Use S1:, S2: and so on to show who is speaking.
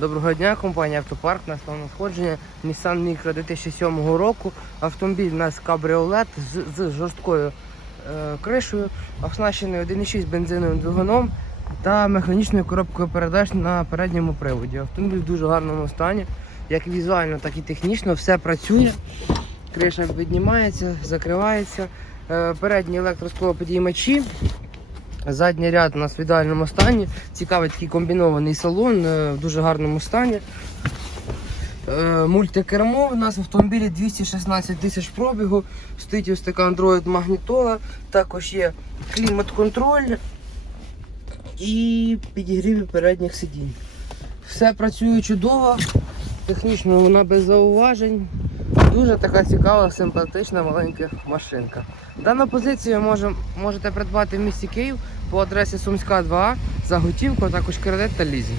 S1: Доброго дня, компанія Автопарк. На надходження Nissan Micro 2007 року. Автомобіль у нас кабріолет з, з жорсткою е, кришею, оснащений 1,6 бензиновим двигуном та механічною коробкою передач на передньому приводі. Автомобіль в дуже гарному стані, як візуально, так і технічно. Все працює. Криша піднімається, закривається. Е, передні електросклоподіймачі. Задній ряд у нас в ідеальному стані. Цікавий такий комбінований салон е, в дуже гарному стані. Е, Мультикермо у нас в автомобілі 216 тисяч пробігу. Стоїть ось така Android магнітола. Також є клімат-контроль і підігріві передніх сидінь. Все працює чудово. Технічно вона без зауважень. Дуже така цікава, симпатична маленька машинка. Дану позицію може, можете придбати в місті Київ по адресі Сумська 2 за готівку, а також кредит та лізинг.